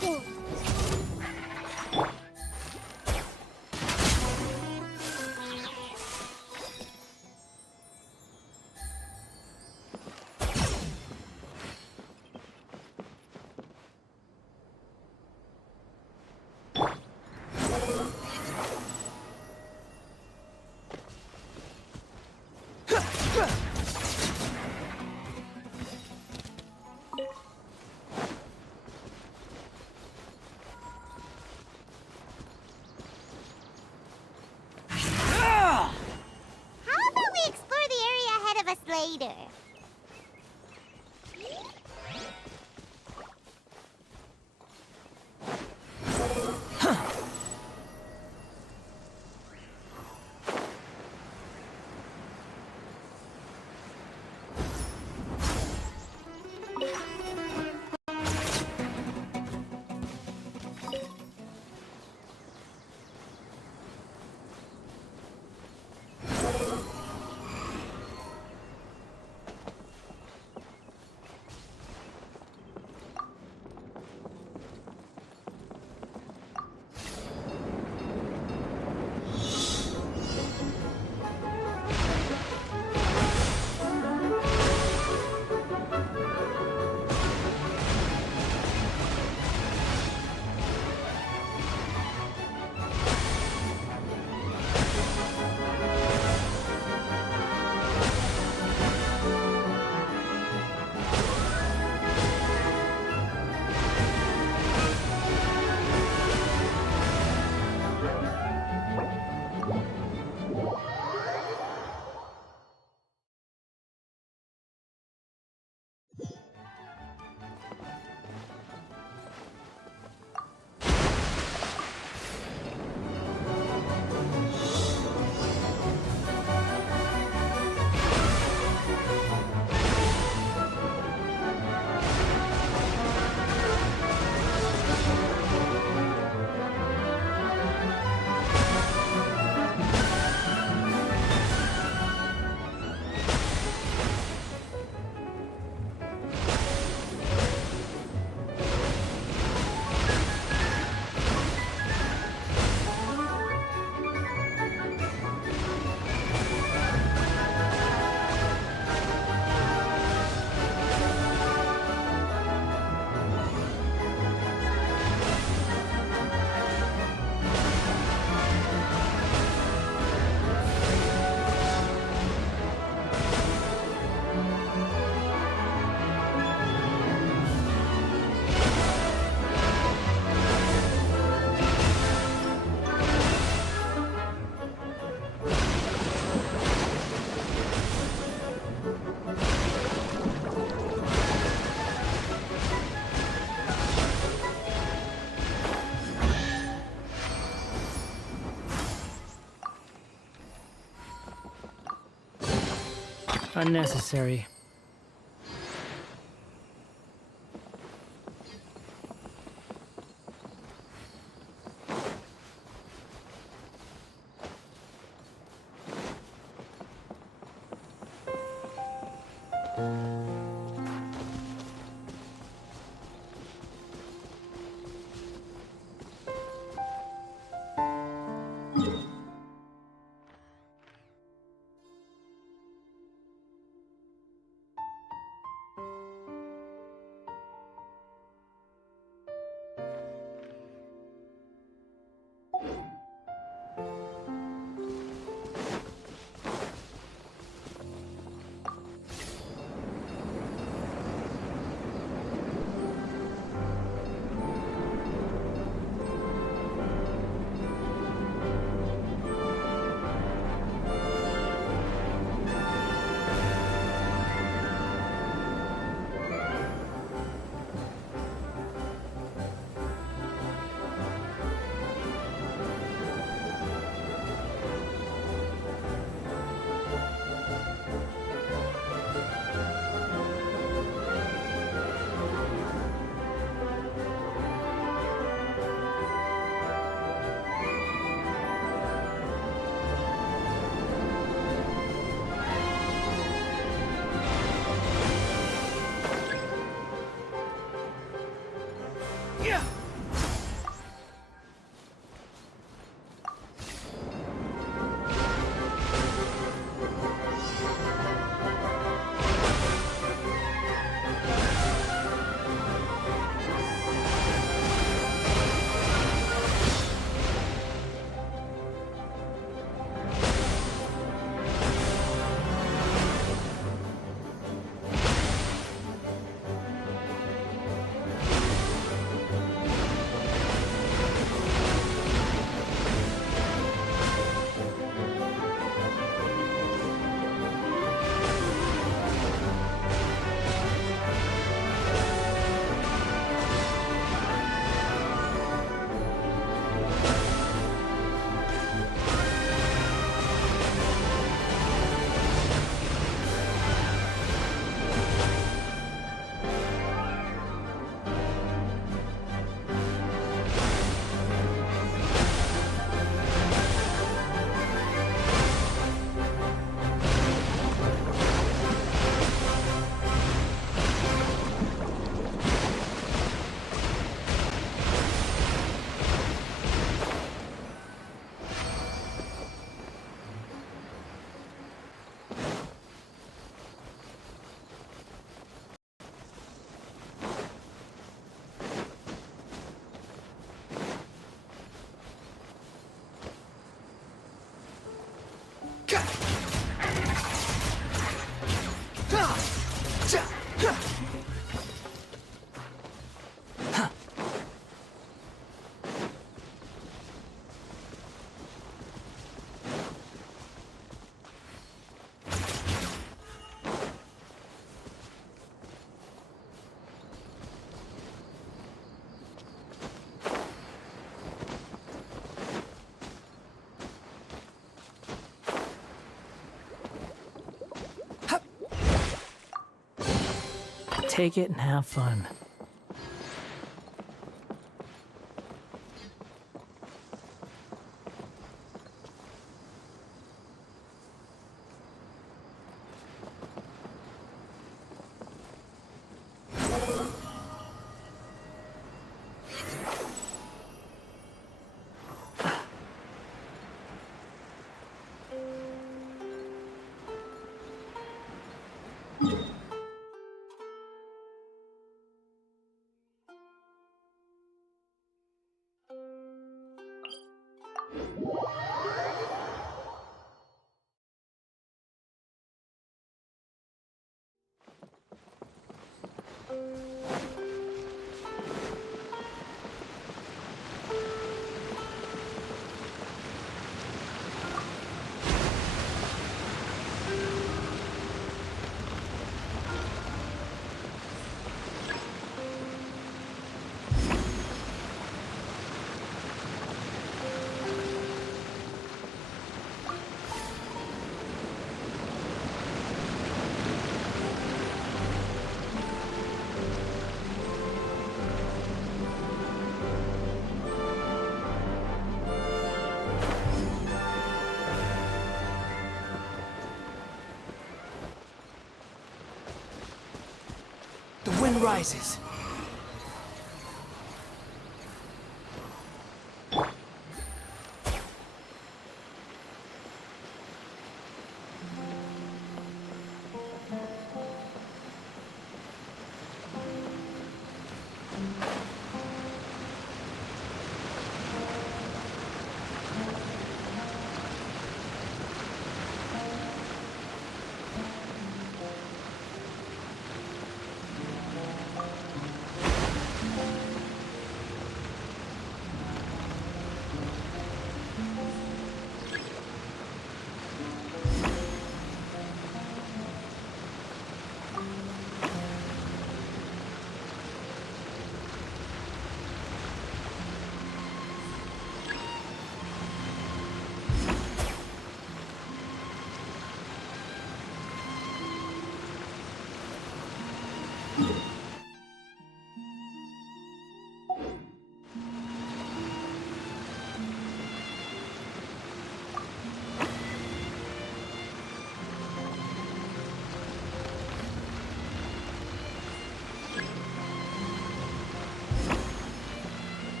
digging. Later. Unnecessary. Take it and have fun. The wind rises.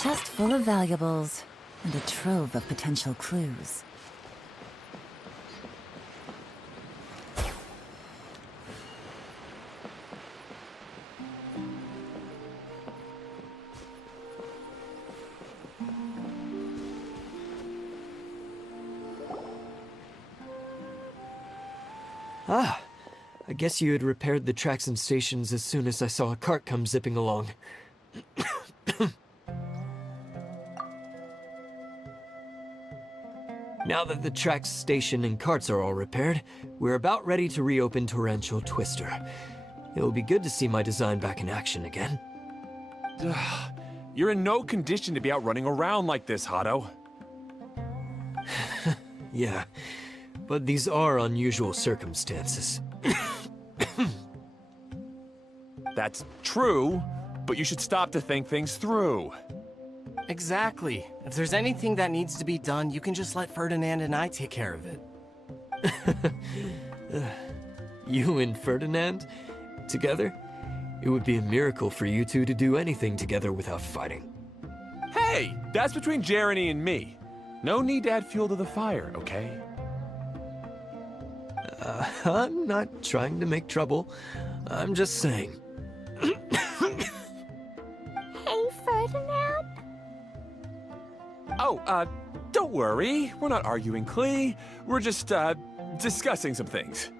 chest full of valuables and a trove of potential clues. Ah, I guess you had repaired the tracks and stations as soon as I saw a cart come zipping along. Now that the tracks, station, and carts are all repaired, we're about ready to reopen Torrential Twister. It'll be good to see my design back in action again. You're in no condition to be out running around like this, Hado. Yeah, but these are unusual circumstances. That's true, but you should stop to think things through. Exactly. If there's anything that needs to be done, you can just let Ferdinand and I take care of it. You and Ferdinand? Together? It would be a miracle for you two to do anything together without fighting. Hey, that's between Jeremy and me. No need to add fuel to the fire, okay? I'm not trying to make trouble. I'm just saying. Hey, Ferdinand? Oh, don't worry. We're not arguing, Klee. We're just, discussing some things.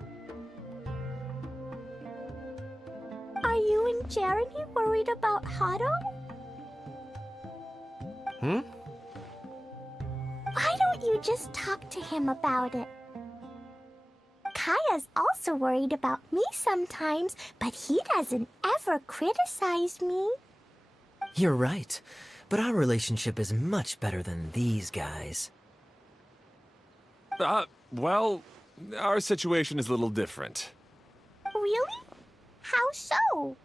Are you and Jeremy worried about Hado? Hmm? Why don't you just talk to him about it? Kaya's also worried about me sometimes, but he doesn't ever criticize me. You're right, but our relationship is much better than these guys. Well, our situation is a little different. Really? How so?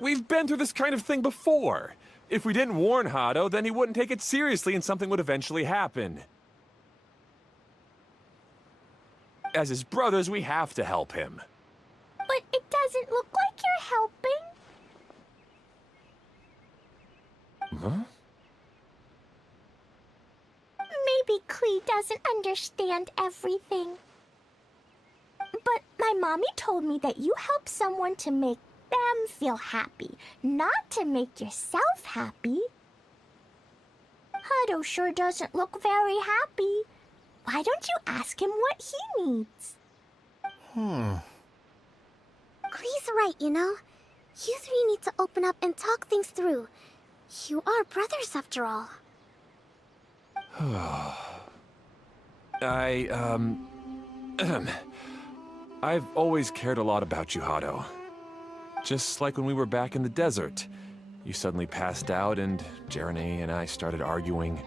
We've been through this kind of thing before. If we didn't warn Hado, then he wouldn't take it seriously and something would eventually happen. As his brothers, we have to help him. But it doesn't look like you're helping. Huh? Maybe Klee doesn't understand everything. But my mommy told me that you help someone to make them feel happy, not to make yourself happy. Hado sure doesn't look very happy. Why don't you ask him what he needs? Klee's right, you know. You three need to open up and talk things through. You are brothers after all. I've always cared a lot about you, Hado. Just like when we were back in the desert. You suddenly passed out and Jeremy and I started arguing.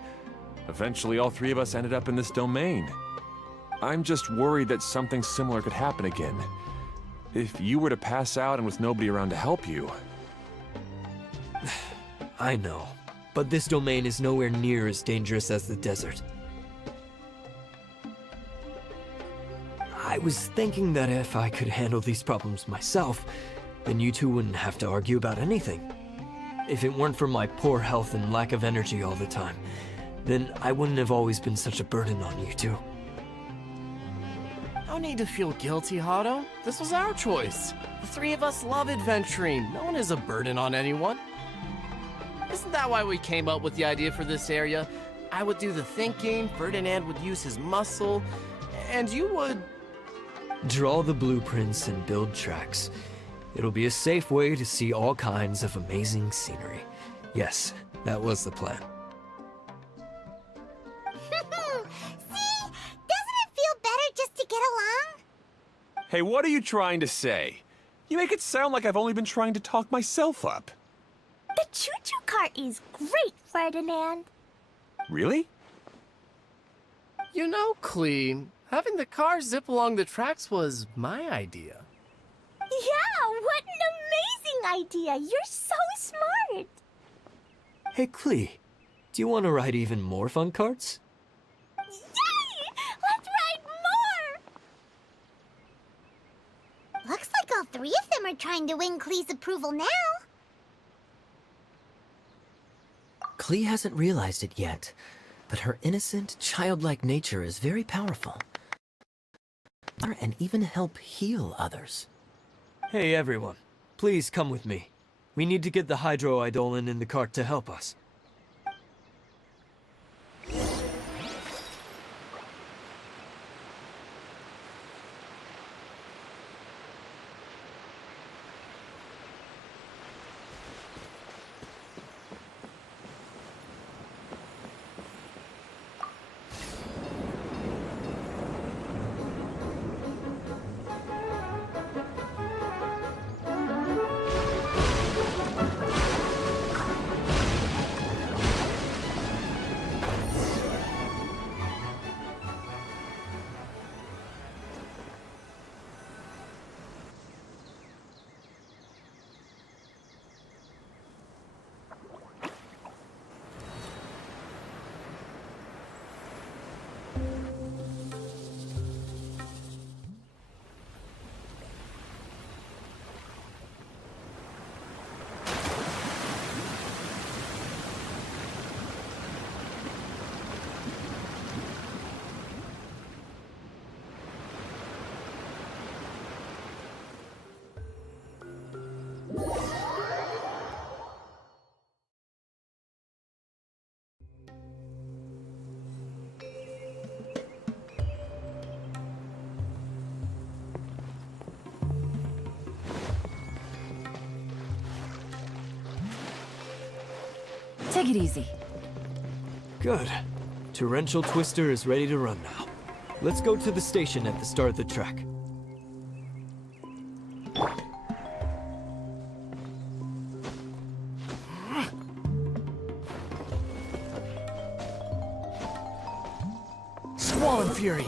Eventually, all three of us ended up in this domain. I'm just worried that something similar could happen again. If you were to pass out and with nobody around to help you. I know, but this domain is nowhere near as dangerous as the desert. I was thinking that if I could handle these problems myself, then you two wouldn't have to argue about anything. If it weren't for my poor health and lack of energy all the time, then I wouldn't have always been such a burden on you two. No need to feel guilty, Hado. This was our choice. The three of us love adventuring. No one is a burden on anyone. Isn't that why we came up with the idea for this area? I would do the thinking, Ferdinand would use his muscle, and you would... Draw the blueprints and build tracks. It'll be a safe way to see all kinds of amazing scenery. Yes, that was the plan. See? Doesn't it feel better just to get along? Hey, what are you trying to say? You make it sound like I've only been trying to talk myself up. The choo-choo cart is great, Ferdinand. Really? You know, Klee, having the car zip along the tracks was my idea. Yeah, what an amazing idea! You're so smart! Hey, Klee, do you want to ride even more fun carts? Yay! Let's ride more! Looks like all three of them are trying to win Klee's approval now. Klee hasn't realized it yet, but her innocent, childlike nature is very powerful. And even help heal others. Hey everyone, please come with me. We need to get the hydroidolin in the cart to help us. Take it easy. Good. Torrential Twister is ready to run now. Let's go to the station at the start of the track. Squall and Fury!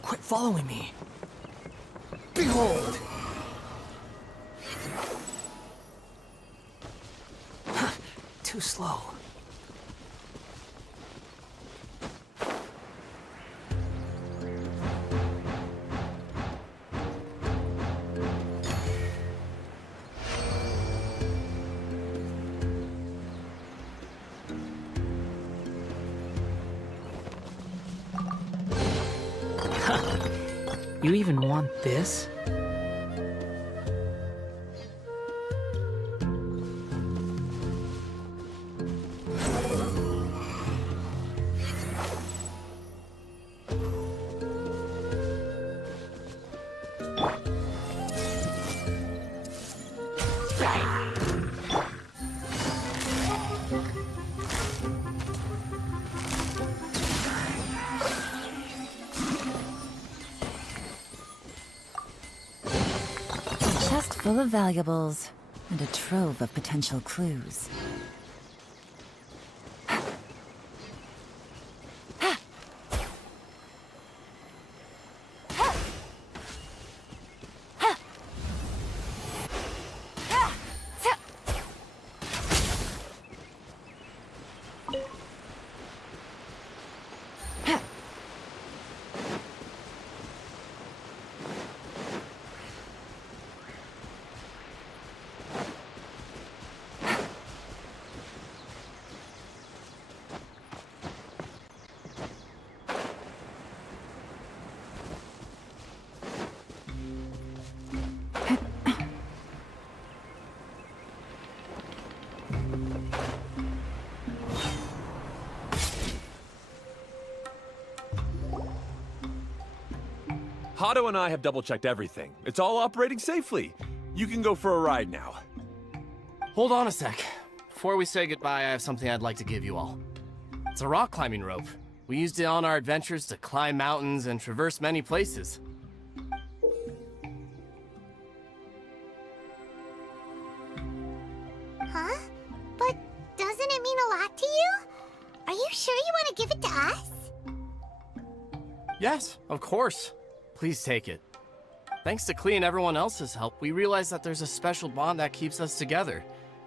Quit following me. Behold! Too slow. You even want this? Full of valuables and a trove of potential clues. Hado and I have double-checked everything. It's all operating safely. You can go for a ride now. Hold on a sec. Before we say goodbye, I have something I'd like to give you all. It's a rock climbing rope. We used it on our adventures to climb mountains and traverse many places. Huh? But doesn't it mean a lot to you? Are you sure you want to give it to us? Yes, of course. Please take it. Thanks to Klee and everyone else's help, we realized that there's a special bond that keeps us together.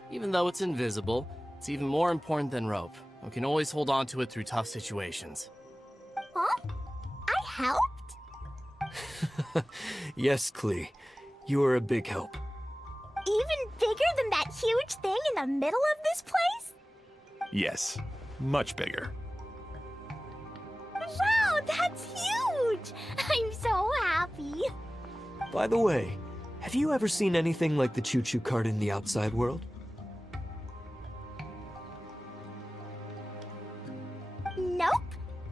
Even though it's invisible, it's even more important than rope. We can always hold on to it through tough situations. Huh? I helped? Yes, Klee. You are a big help. Even bigger than that huge thing in the middle of this place? Yes, much bigger. Wow, that's huge! I'm so happy. By the way, have you ever seen anything like the choo-choo cart in the outside world? Nope.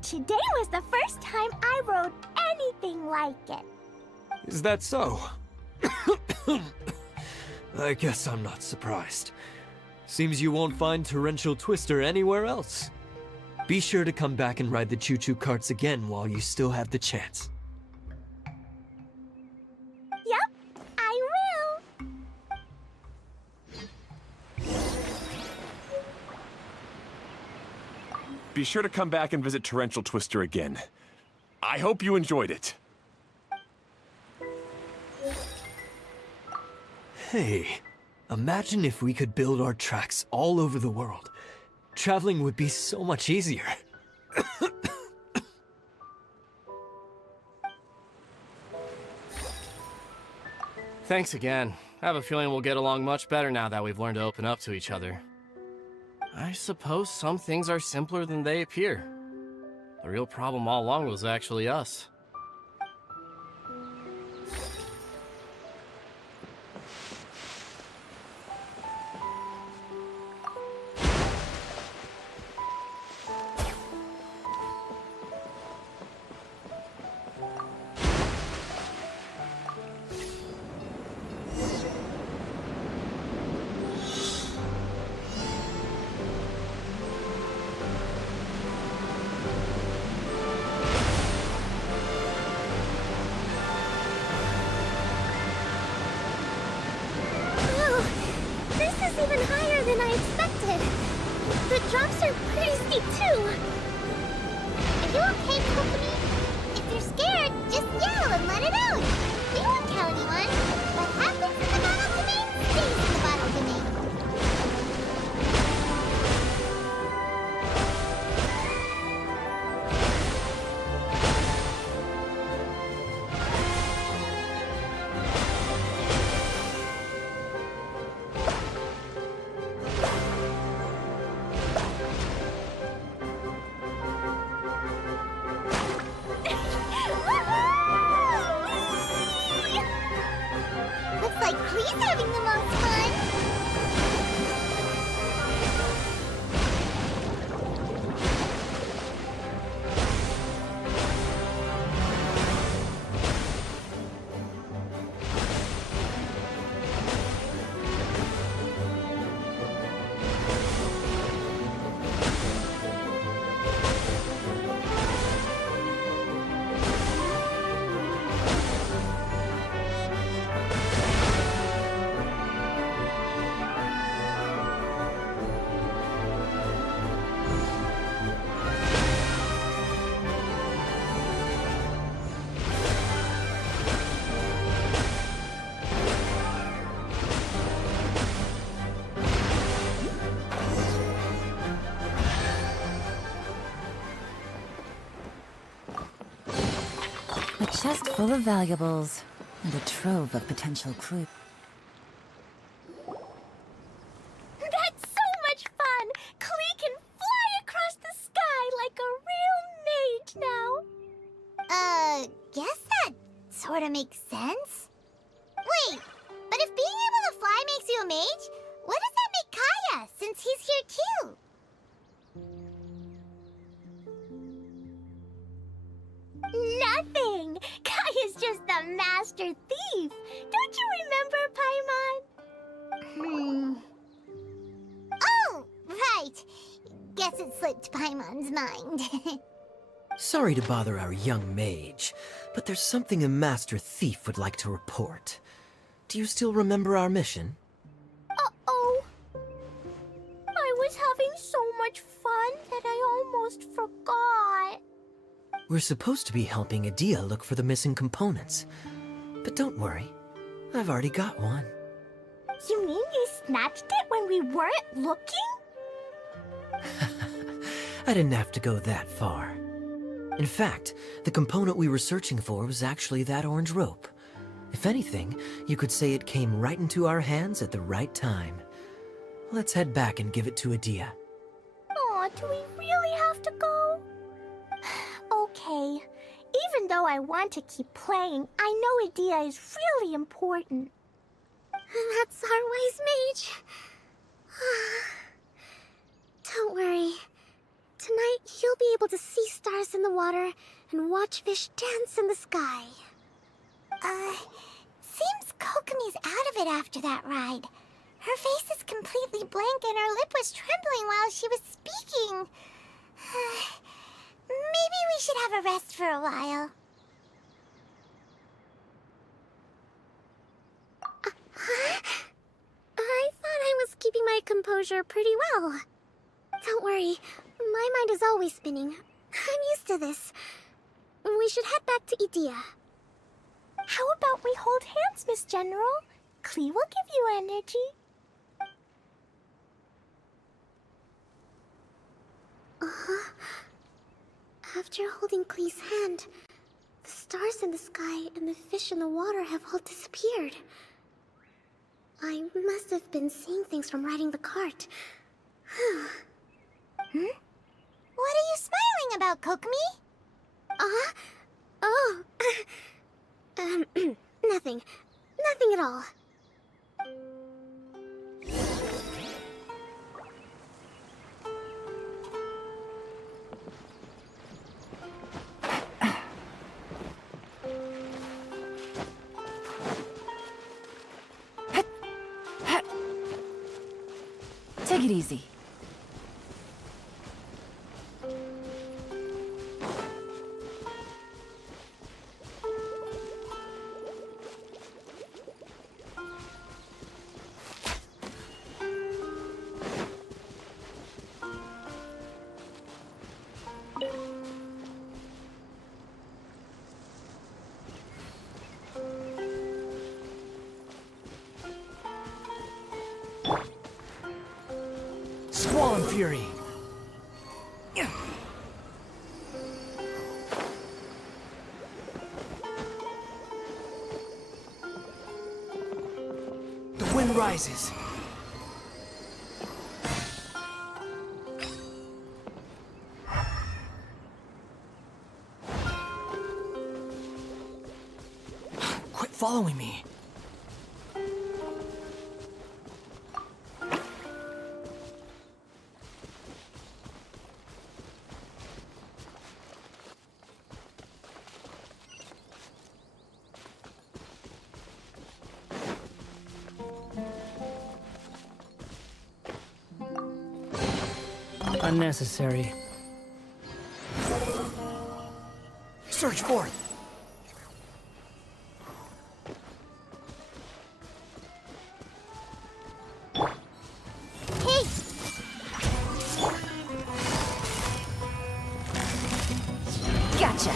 Today was the first time I rode anything like it. Is that so? I guess I'm not surprised. Seems you won't find Torrential Twister anywhere else. Be sure to come back and ride the choo-choo carts again while you still have the chance. Yep, I will. Be sure to come back and visit Torrential Twister again. I hope you enjoyed it. Hey, imagine if we could build our tracks all over the world. Traveling would be so much easier. Thanks again. I have a feeling we'll get along much better now that we've learned to open up to each other. I suppose some things are simpler than they appear. The real problem all along was actually us. Wow, this is even higher than I expected. The drops are pretty steep too. Are you okay, Company? If you're scared, just yell and let it out. We won't tell anyone. What happens in the battle domain stays in the battle domain. Looks like Klee's having the most fun. A chest full of valuables and a trove of potential clues. That's so much fun! Klee can fly across the sky like a real mage now. Guess that sort of makes sense. Wait, but if being able to fly makes you a mage, what does that make Kaya, since he's here too? Nothing! Kaya's just a master thief. Don't you remember, Paimon? Oh, right. Guess it slipped Paimon's mind. Sorry to bother our young mage, but there's something a master thief would like to report. Do you still remember our mission? Uh-oh. I was having so much fun that I almost forgot. We're supposed to be helping Adia look for the missing components. But don't worry, I've already got one. You mean you snatched it when we weren't looking? I didn't have to go that far. In fact, the component we were searching for was actually that orange rope. If anything, you could say it came right into our hands at the right time. Let's head back and give it to Adia. Aw, do we really have to go? Okay. Even though I want to keep playing, I know Adia is really important. That's our wise mage. Don't worry. Tonight, you'll be able to see stars in the water and watch fish dance in the sky. Seems Kokomi's out of it after that ride. Her face is completely blank and her lip was trembling while she was speaking. Maybe we should have a rest for a while. I thought I was keeping my composure pretty well. Don't worry, my mind is always spinning. I'm used to this. We should head back to Idia. How about we hold hands, Miss General? Klee will give you energy. After holding Klee's hand, the stars in the sky and the fish in the water have all disappeared. I must have been seeing things from riding the cart. What are you smiling about, Kokomi? Oh. Nothing. Nothing at all. Take it easy. Squall and Fury. The wind rises. Quit following me. Unnecessary. Search for it. Hey! Gotcha!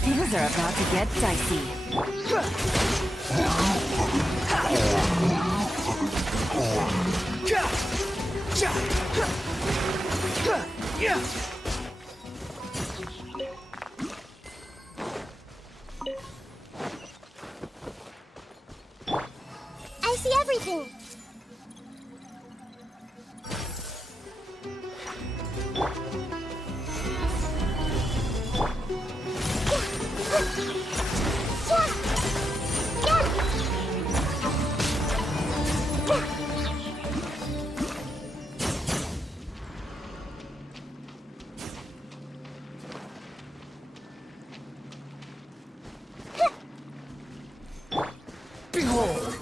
Things are about to get dicey. I see everything. hole!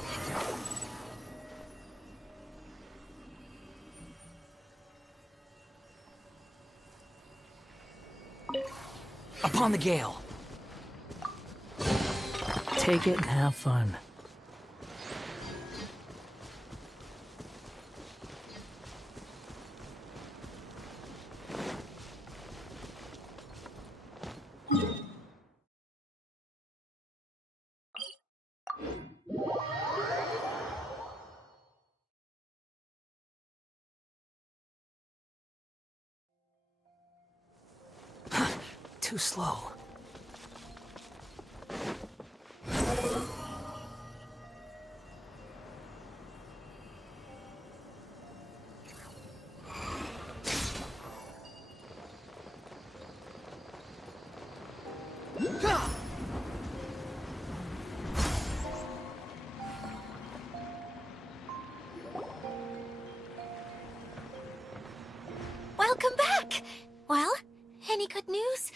Upon the gale! Take it and have fun. Too slow. Welcome back! Well, any good news?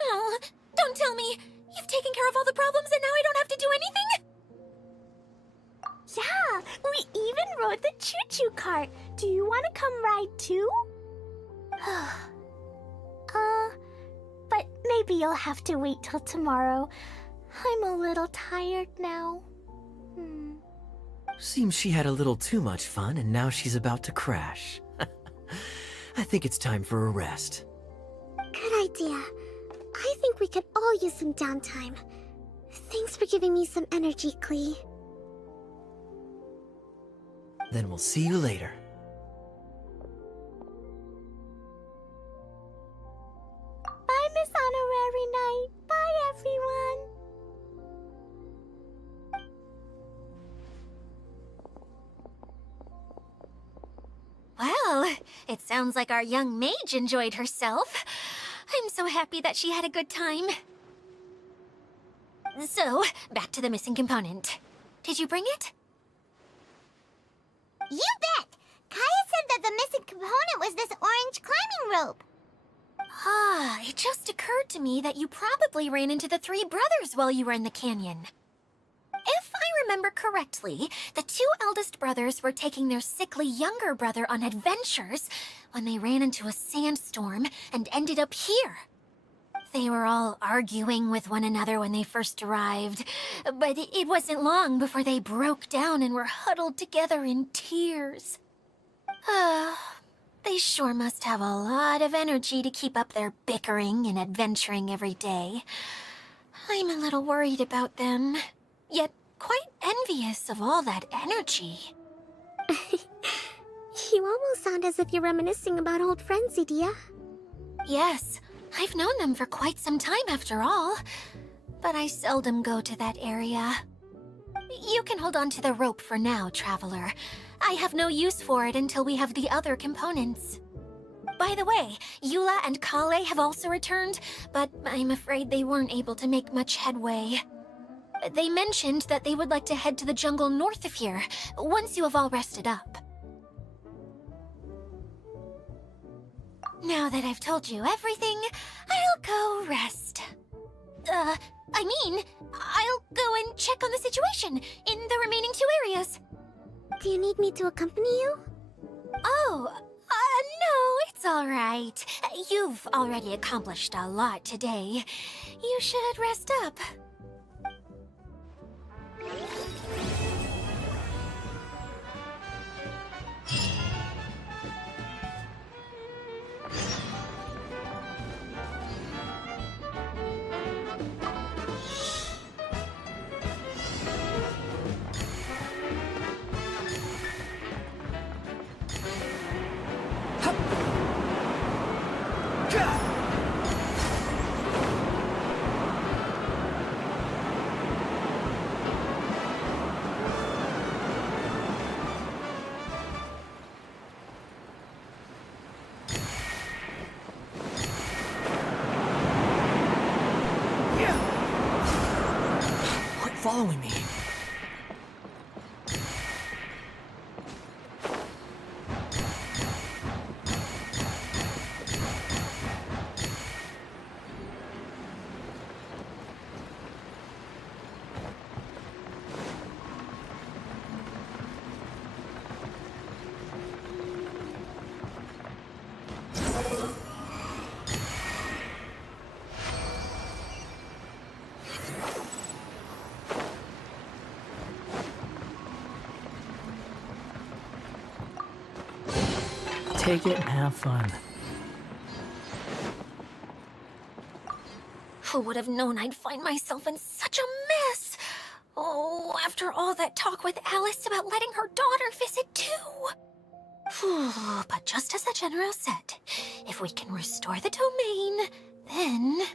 Oh, don't tell me! You've taken care of all the problems and now I don't have to do anything? Yeah, we even rode the choo-choo cart. Do you want to come ride too? But maybe you'll have to wait till tomorrow. I'm a little tired now. Seems she had a little too much fun and now she's about to crash. I think it's time for a rest. Good idea. I think we could all use some downtime. Thanks for giving me some energy, Klee. Then we'll see you later. Bye, Miss Honorary Knight. Bye, everyone. Well, it sounds like our young mage enjoyed herself. I'm so happy that she had a good time. So, back to the missing component. Did you bring it? You bet! Kaya said that the missing component was this orange climbing rope. Ah, it just occurred to me that you probably ran into the three brothers while you were in the canyon. If I remember correctly, the two eldest brothers were taking their sickly younger brother on adventures when they ran into a sandstorm and ended up here. They were all arguing with one another when they first arrived, but it wasn't long before they broke down and were huddled together in tears. They sure must have a lot of energy to keep up their bickering and adventuring every day. I'm a little worried about them, yet quite envious of all that energy. You almost sound as if you're reminiscing about old friends, Idia. Yes, I've known them for quite some time after all, but I seldom go to that area. You can hold on to the rope for now, Traveler. I have no use for it until we have the other components. By the way, Eula and Kale have also returned, but I'm afraid they weren't able to make much headway. They mentioned that they would like to head to the jungle north of here, once you have all rested up. Now that I've told you everything, I'll go rest. I'll go and check on the situation in the remaining two areas. Do you need me to accompany you? Oh, no, it's all right. You've already accomplished a lot today. You should rest up. Quit following me. Take it and have fun. Who would have known I'd find myself in such a mess? Oh, after all that talk with Alice about letting her daughter visit too. But just as the general said, if we can restore the domain, then...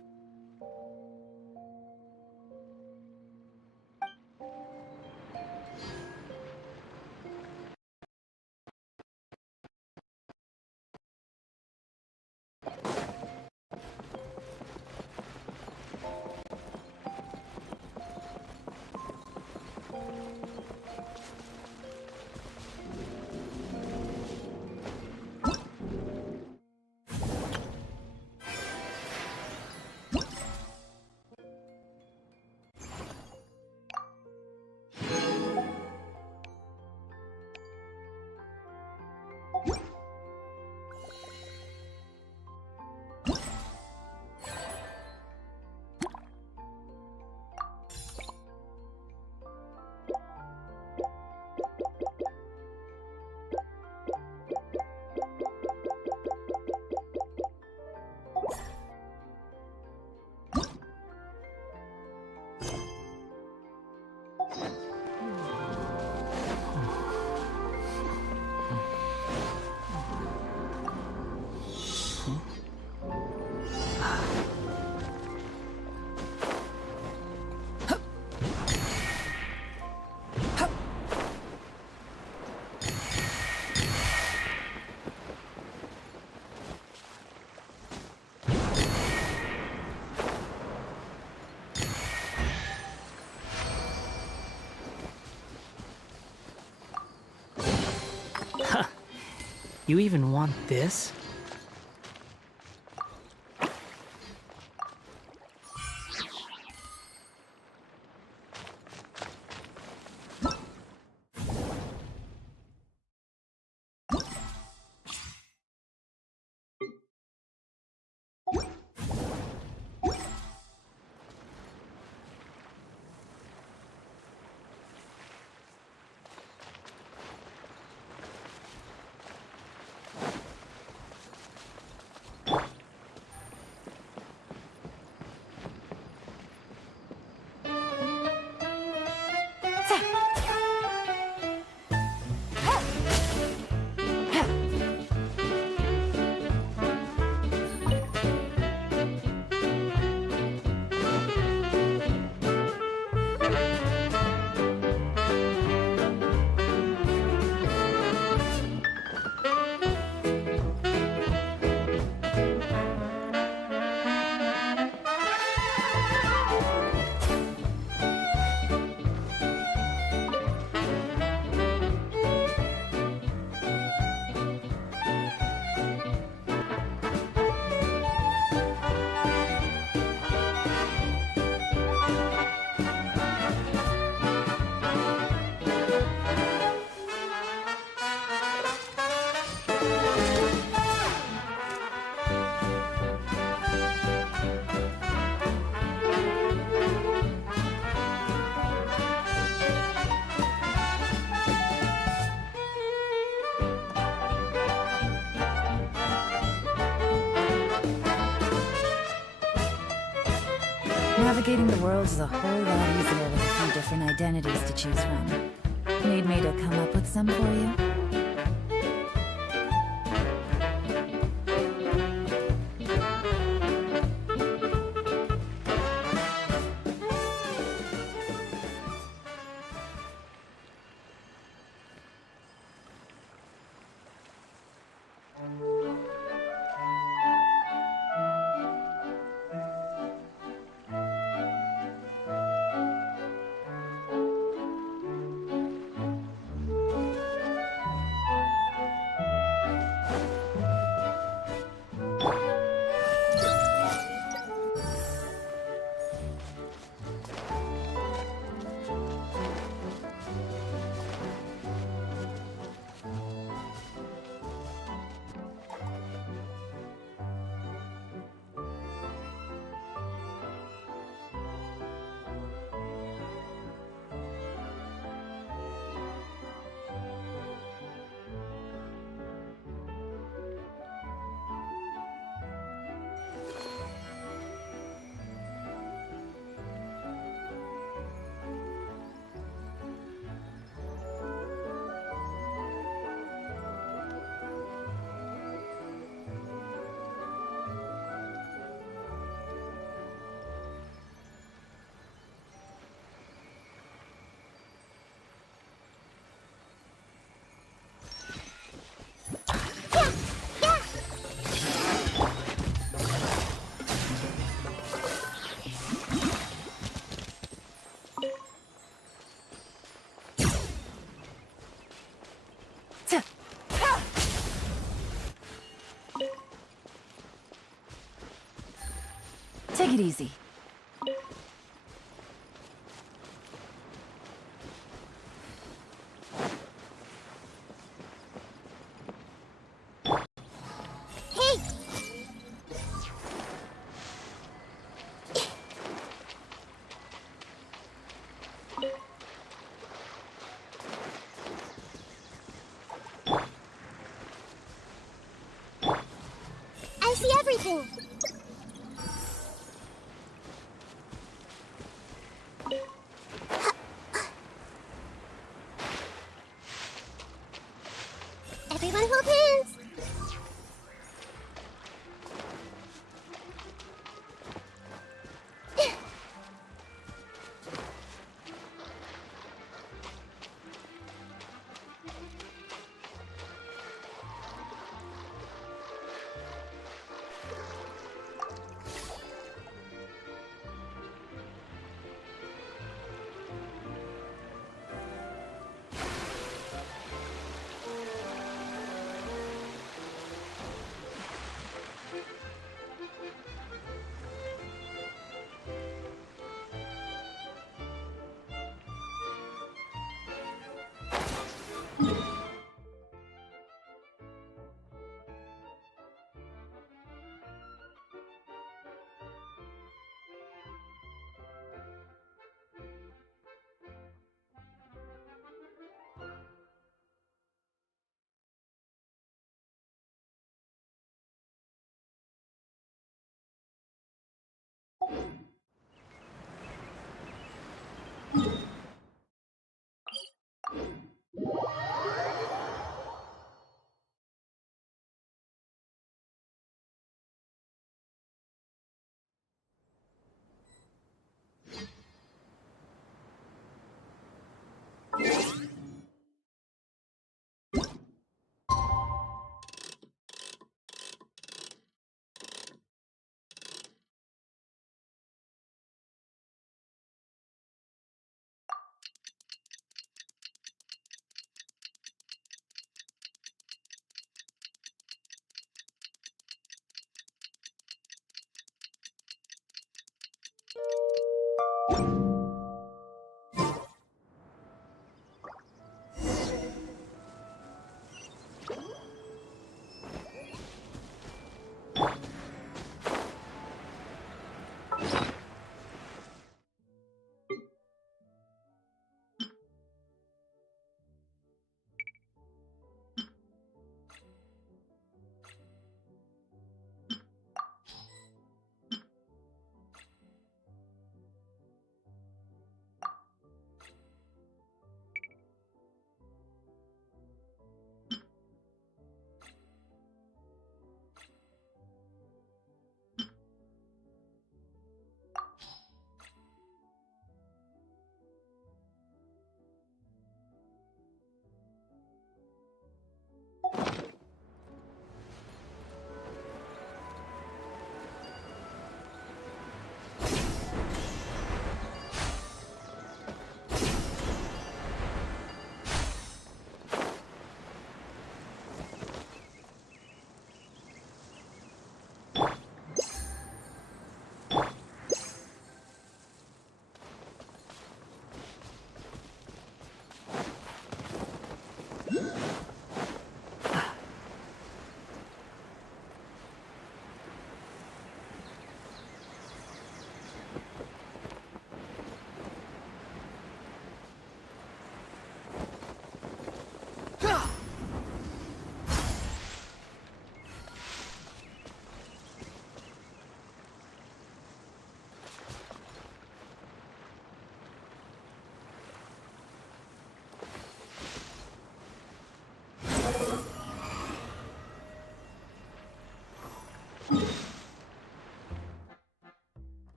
You even want this? Navigating the world is a whole lot easier with a few different identities to choose from. Need me to come up with some for you? Take it easy. Hey! I see everything. Everyone hold hands.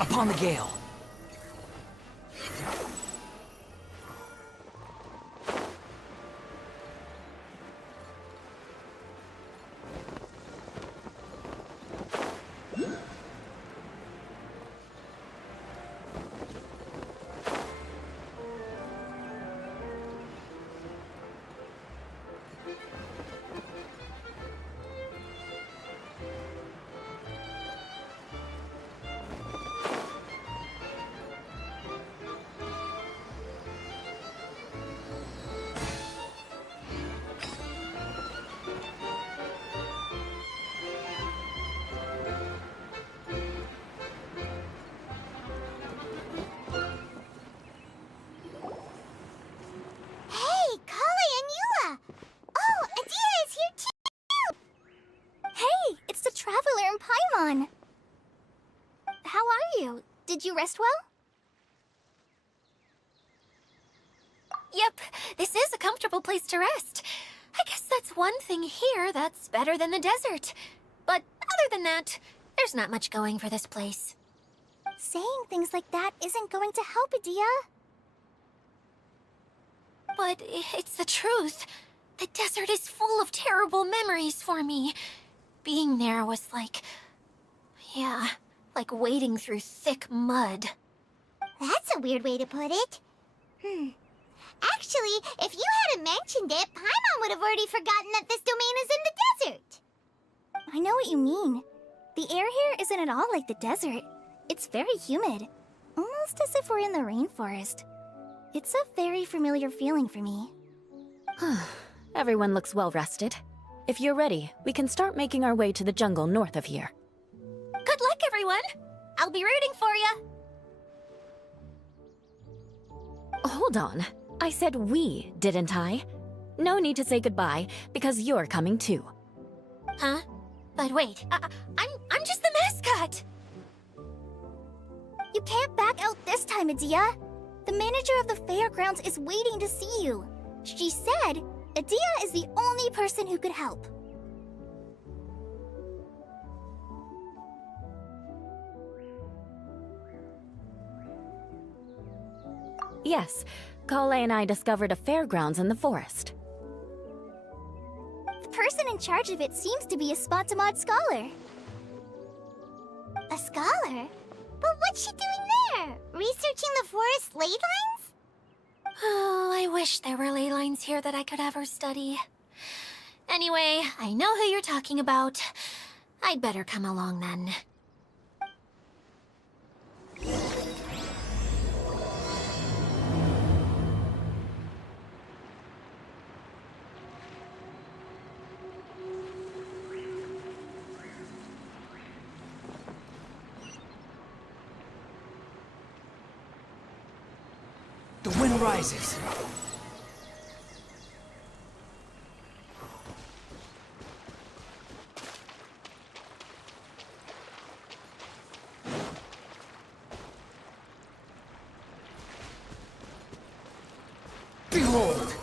Upon the gale. are you? Did you rest well? Yep, this is a comfortable place to rest. I guess that's one thing here that's better than the desert. But other than that, there's not much going for this place. Saying things like that isn't going to help, Adia. But it's the truth. The desert is full of terrible memories for me. Being there was like... yeah, like wading through thick mud. That's a weird way to put it. Actually, if you hadn't mentioned it, Paimon would have already forgotten that this domain is in the desert. I know what you mean. The air here isn't at all like the desert. It's very humid. Almost as if we're in the rainforest. It's a very familiar feeling for me. Everyone looks well rested. If you're ready, we can start making our way to the jungle north of here. Good luck, everyone! I'll be rooting for you! Hold on. I said we, didn't I? No need to say goodbye, because you're coming too. Huh? But wait, I'm just the mascot! You can't back out this time, Adia. The manager of the fairgrounds is waiting to see you. She said Adia is the only person who could help. Yes, Kale and I discovered a fairgrounds in the forest. The person in charge of it seems to be a Spontamod scholar. A scholar? But what's she doing there? Researching the forest ley lines? Oh, I wish there were ley lines here that I could ever study. Anyway, I know who you're talking about. I'd better come along then. The wind rises. Behold!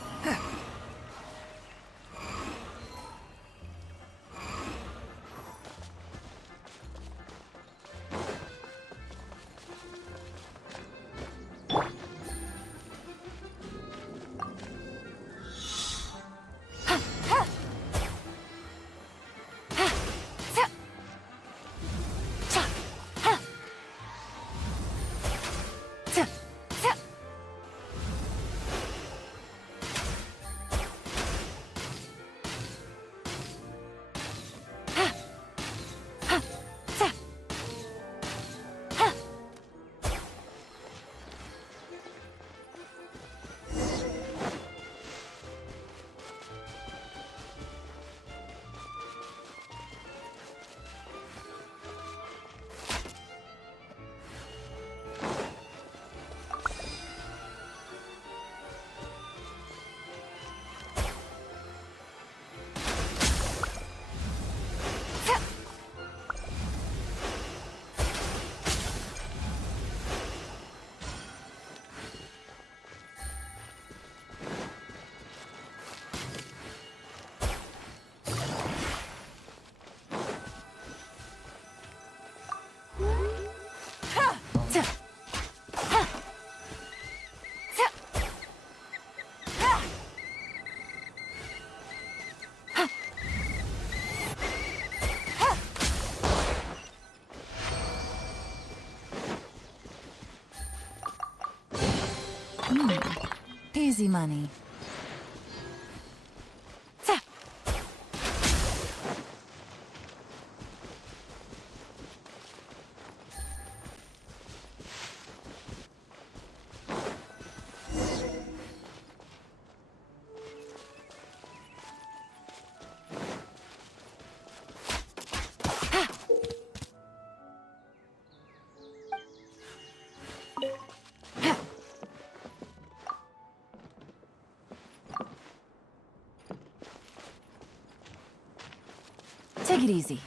Easy money. Take it easy.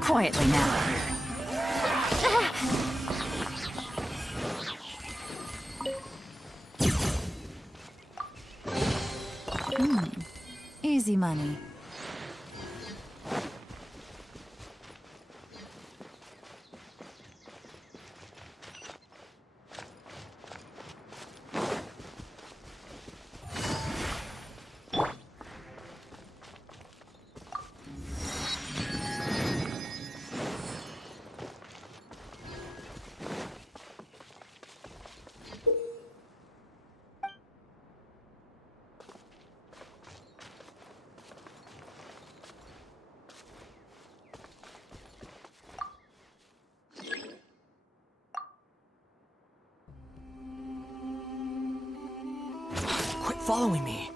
Quietly now. Easy money. Quit following me.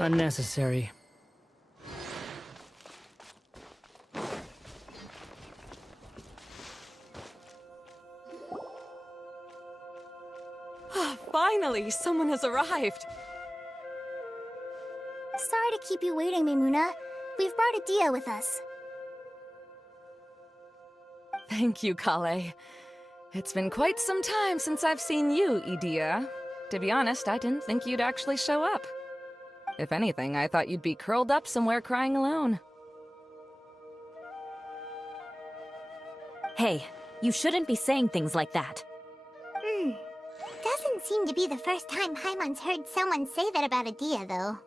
Unnecessary. Finally, someone has arrived. Sorry to keep you waiting, Maimuna. We've brought Adia with us. Thank you, Kale. It's been quite some time since I've seen you, Idia. To be honest, I didn't think you'd actually show up. If anything, I thought you'd be curled up somewhere crying alone. Hey, you shouldn't be saying things like that. Doesn't seem to be the first time Paimon's heard someone say that about Adia, though.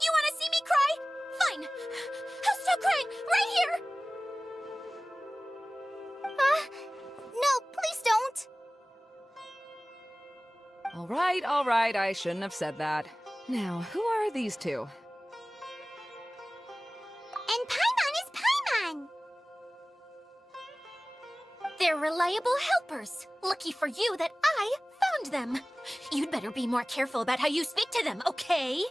You want to see me cry? Fine. I'll start crying right here. No, please don't! All right, I shouldn't have said that. Now, who are these two? And Paimon is Paimon! They're reliable helpers. Lucky for you that I found them. You'd better be more careful about how you speak to them, okay?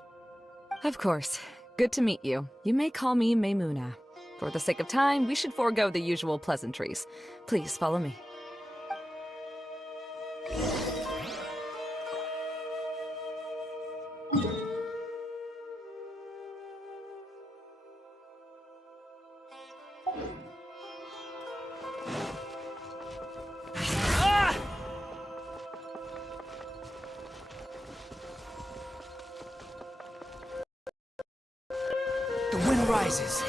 Of course. Good to meet you. You may call me Maimuna. For the sake of time, we should forego the usual pleasantries. Please follow me. The wind rises.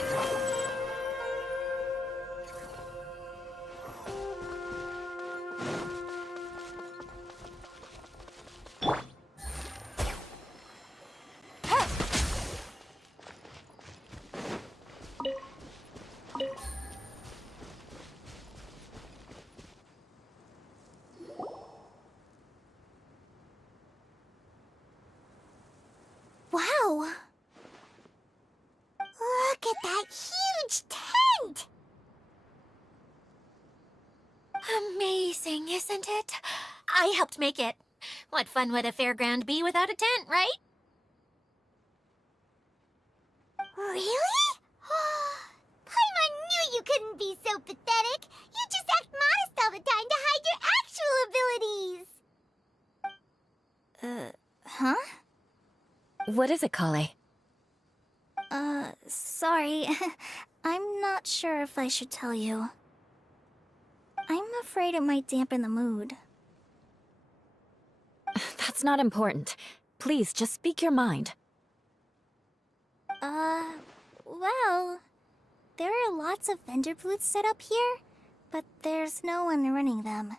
Wow! Look at that huge tent! Amazing, isn't it? I helped make it. What fun would a fairground be without a tent, right? Really? Paimon knew you couldn't be so pathetic. You just act modest all the time to hide your actual abilities. Huh? What is it, Kale? Sorry. I'm not sure if I should tell you. I'm afraid it might dampen the mood. That's not important. Please, just speak your mind. Well, there are lots of vendor booths set up here, but there's no one running them.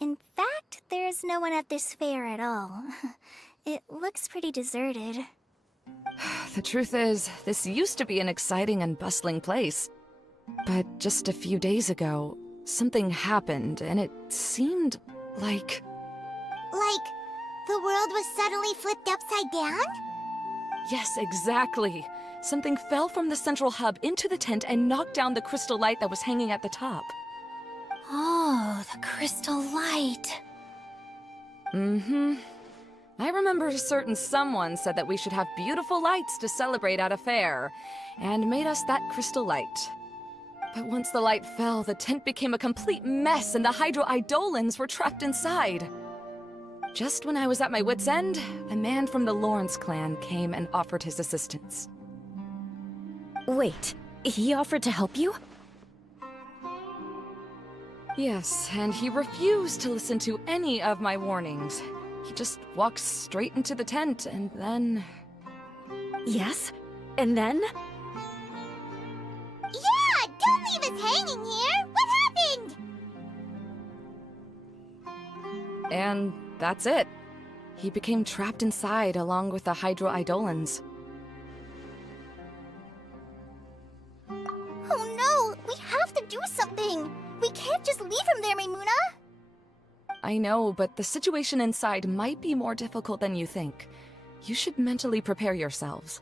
In fact, there's no one at this fair at all. It looks pretty deserted. The truth is, this used to be an exciting and bustling place. But just a few days ago, something happened, and it seemed like... Like, the world was suddenly flipped upside down? Yes, exactly. Something fell from the central hub into the tent and knocked down the crystal light that was hanging at the top. Oh, the crystal light. Mm-hmm. I remember a certain someone said that we should have beautiful lights to celebrate at a fair, and made us that crystal light. But once the light fell, the tent became a complete mess and the Hydro-Eidolons were trapped inside. Just when I was at my wit's end, a man from the Lawrence clan came and offered his assistance. Wait, he offered to help you? Yes, and he refused to listen to any of my warnings. He just walked straight into the tent, and then... Yes? And then? Yeah! Don't leave us hanging here! What happened? And that's it. He became trapped inside along with the Hydro-Eidolons. Oh no! We have to do something! We can't just leave him there, Maimuna! I know, but the situation inside might be more difficult than you think. You should mentally prepare yourselves.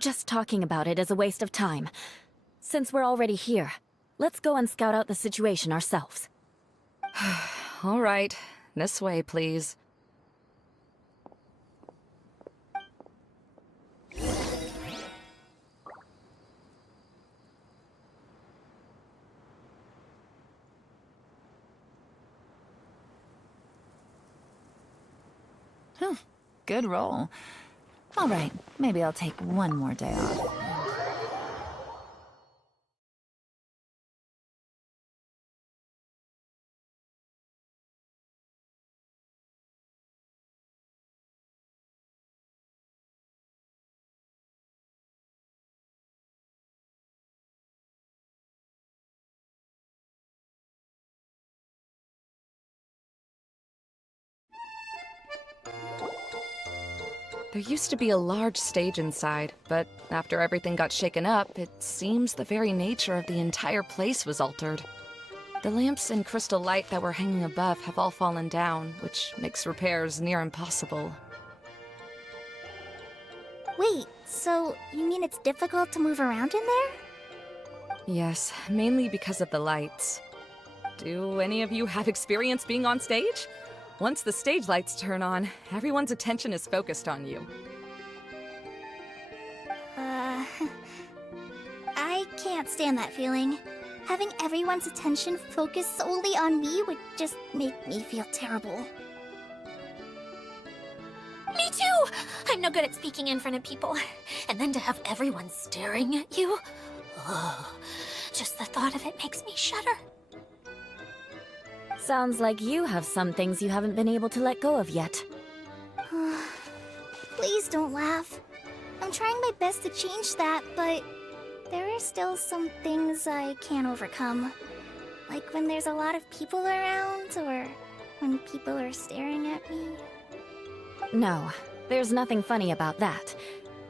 Just talking about it is a waste of time. Since we're already here, let's go and scout out the situation ourselves. All right. This way, please. Good roll. All right, maybe I'll take one more day off. There used to be a large stage inside, but after everything got shaken up, it seems the very nature of the entire place was altered. The lamps and crystal light that were hanging above have all fallen down, which makes repairs near impossible. Wait, so you mean it's difficult to move around in there? Yes, mainly because of the lights. Do any of you have experience being on stage? Once the stage lights turn on, everyone's attention is focused on you. I can't stand that feeling. Having everyone's attention focused solely on me would just make me feel terrible. Me too! I'm no good at speaking in front of people. And then to have everyone staring at you? Oh, just the thought of it makes me shudder. Sounds like you have some things you haven't been able to let go of yet. don't laugh. I'm trying my best to change that, but there are still some things I can't overcome. Like when there's a lot of people around, or when people are staring at me. No, there's nothing funny about that.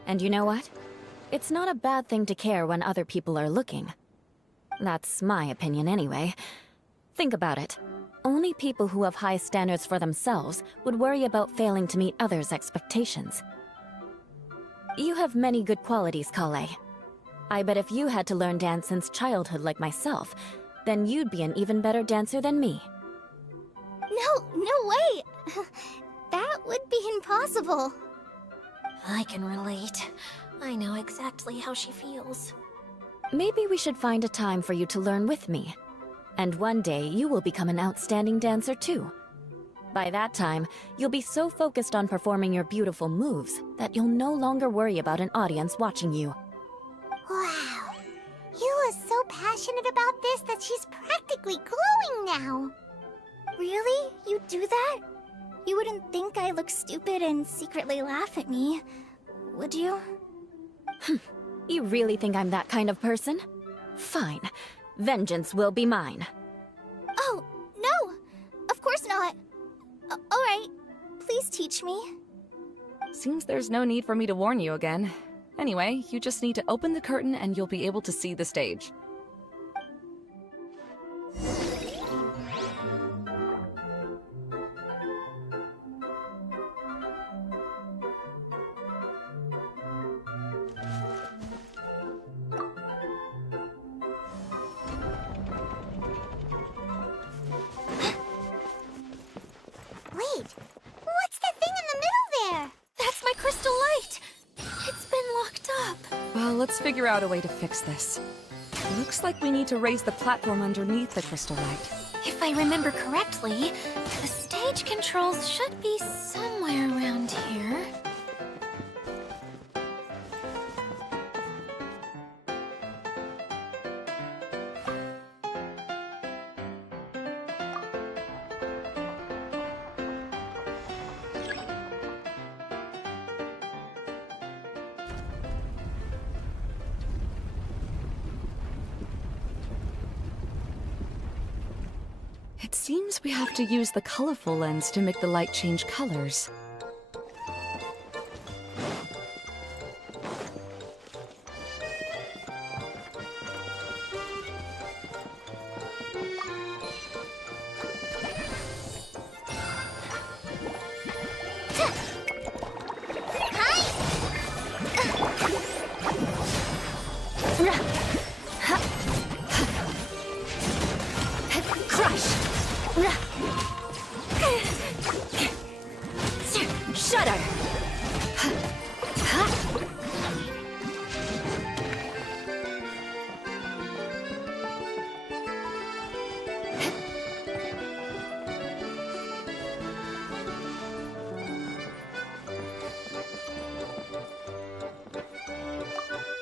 And you know what? It's not a bad thing to care when other people are looking. That's my opinion anyway. Think about it. Only people who have high standards for themselves would worry about failing to meet others' expectations. You have many good qualities, Kale. I bet if you had to learn dance since childhood like myself, then you'd be an even better dancer than me. No way! That would be impossible. I can relate. I know exactly how she feels. Maybe we should find a time for you to learn with me. And one day, you will become an outstanding dancer too. By that time, you'll be so focused on performing your beautiful moves that you'll no longer worry about an audience watching you. Wow. You are so passionate about this that she's practically glowing now. Really? You do that? You wouldn't think I look stupid and secretly laugh at me, would you? You really think I'm that kind of person? Fine. Vengeance will be mine. Oh, no! Of course not. Alright, please teach me. Seems there's no need for me to warn you again. Anyway, you just need to open the curtain and you'll be able to see the stage. Wait, what's that thing in the middle there? That's my crystal light! It's been locked up. Well, let's figure out a way to fix this. Looks like we need to raise the platform underneath the crystal light. If I remember correctly, the stage controls should be somewhere around here. It seems we have to use the colorful lens to make the light change colors.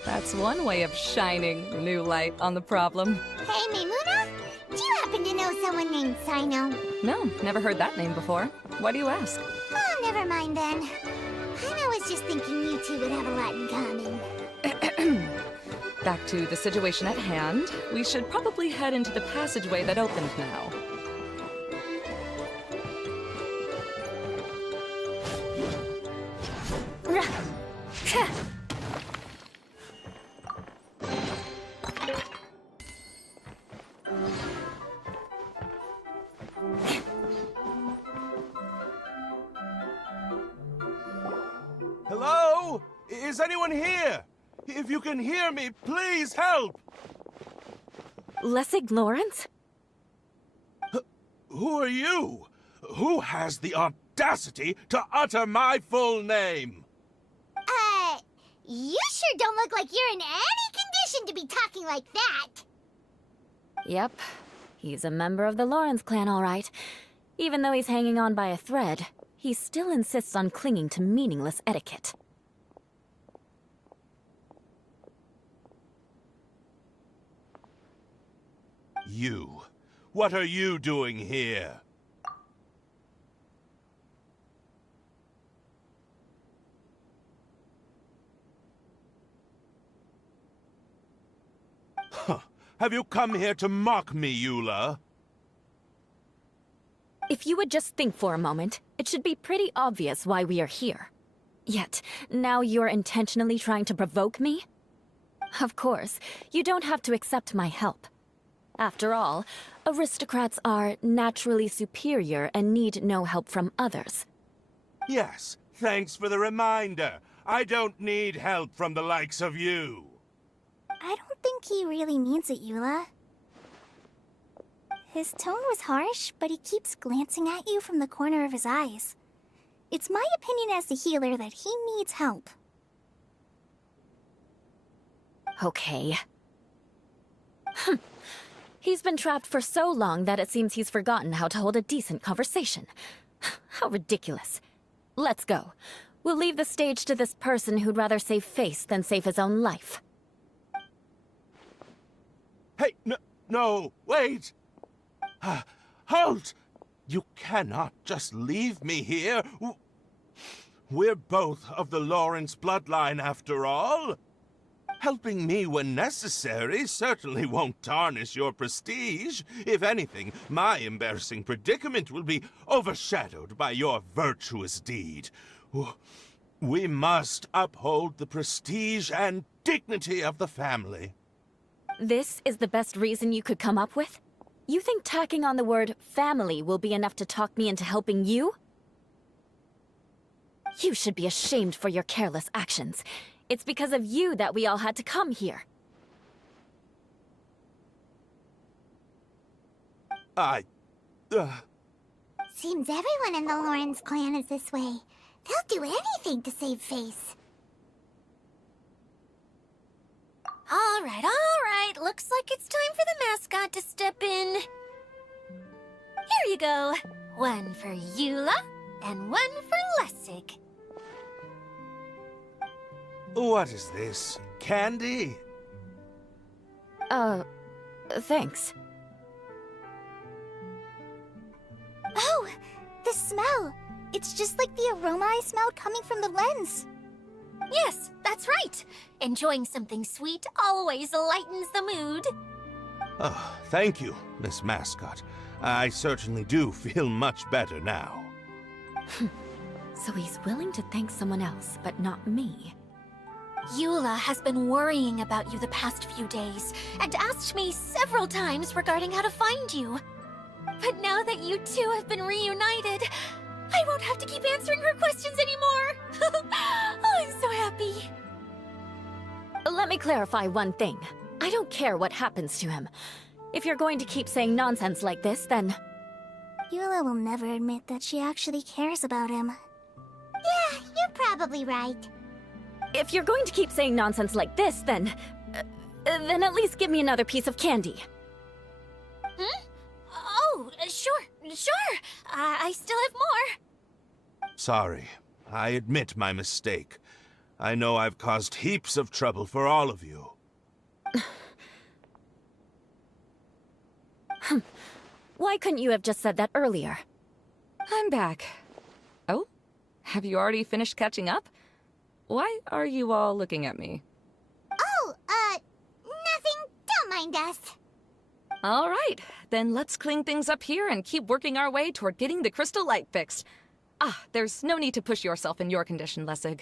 That's one way of shining new light on the problem. Hey, Maimuna, do you happen to know someone named Sino? No, never heard that name before. Why do you ask? Oh, never mind then. I was just thinking you two would have a lot in common. Back to the situation at hand. We should probably head into the passageway that opened now. Hello? Is anyone here? If you can hear me, please help! Lessig Lawrence? Who are you? Who has the audacity to utter my full name? You sure don't look like you're in any condition to be talking like that. Yep. He's a member of the Lawrence clan, all right. Even though he's hanging on by a thread, he still insists on clinging to meaningless etiquette. You. What are you doing here? Have you come here to mock me, Eula? If you would just think for a moment, it should be pretty obvious why we are here. Yet, now you're intentionally trying to provoke me? Of course, you don't have to accept my help. After all, aristocrats are naturally superior and need no help from others. Yes, thanks for the reminder. I don't need help from the likes of you. I don't think he really means it, Eula. His tone was harsh, but he keeps glancing at you from the corner of his eyes. It's my opinion as the healer that he needs help. Okay. He's been trapped for so long that it seems he's forgotten how to hold a decent conversation. How ridiculous. Let's go. We'll leave the stage to this person who'd rather save face than save his own life. Hey, no, wait! Halt! You cannot just leave me here. We're both of the Lawrence bloodline, after all. Helping me when necessary certainly won't tarnish your prestige. If anything, my embarrassing predicament will be overshadowed by your virtuous deed. We must uphold the prestige and dignity of the family. This is the best reason you could come up with? You think tacking on the word family will be enough to talk me into helping you? You should be ashamed for your careless actions. It's because of you that we all had to come here. Seems everyone in the Lawrence clan is this way. They'll do anything to save face. All right. Looks like it's time for the mascot to step in. Here you go. One for Eula, and one for Lessig. What is this? Candy? Thanks. Oh, the smell! It's just like the aroma I smelled coming from the lens. Yes, that's right. Enjoying something sweet always lightens the mood. Oh, thank you, Miss Mascot. I certainly do feel much better now. So he's willing to thank someone else, but not me. Eula has been worrying about you the past few days, and asked me several times regarding how to find you. But now that you two have been reunited, I won't have to keep answering her questions anymore! Oh, I'm so happy! Let me clarify one thing. I don't care what happens to him. If you're going to keep saying nonsense like this, then... Eula will never admit that she actually cares about him. Yeah, you're probably right. If you're going to keep saying nonsense like this, then at least give me another piece of candy. Hmm? Oh, sure. I still have more. Sorry. I admit my mistake. I know I've caused heaps of trouble for all of you. Why couldn't you have just said that earlier? I'm back. Oh? Have you already finished catching up? Why are you all looking at me? Oh, nothing. Don't mind us. All right, then let's clean things up here and keep working our way toward getting the crystal light fixed. There's no need to push yourself in your condition, Lessig.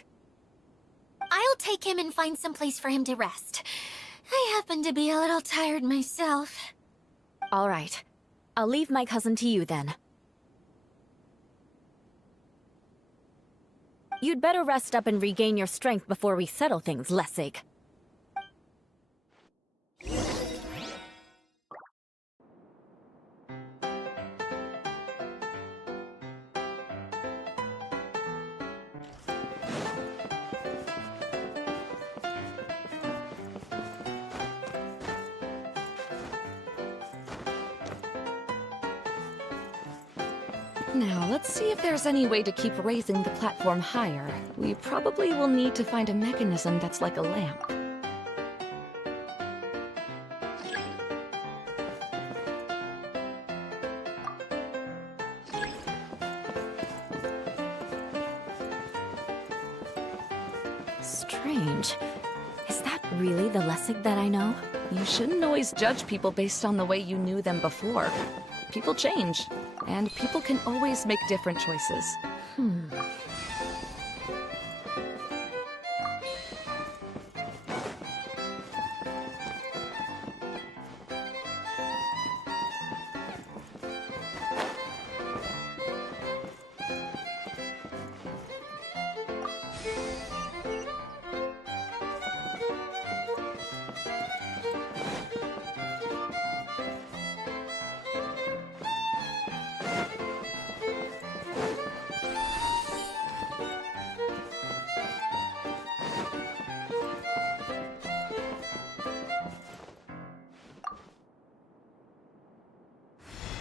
I'll take him and find some place for him to rest. I happen to be a little tired myself. All right. I'll leave my cousin to you then. You'd better rest up and regain your strength before we settle things, Lessig. Now, let's see if there's any way to keep raising the platform higher. We probably will need to find a mechanism that's like a lamp. Strange. Is that really the Lessig that I know? You shouldn't always judge people based on the way you knew them before. People change, and people can always make different choices.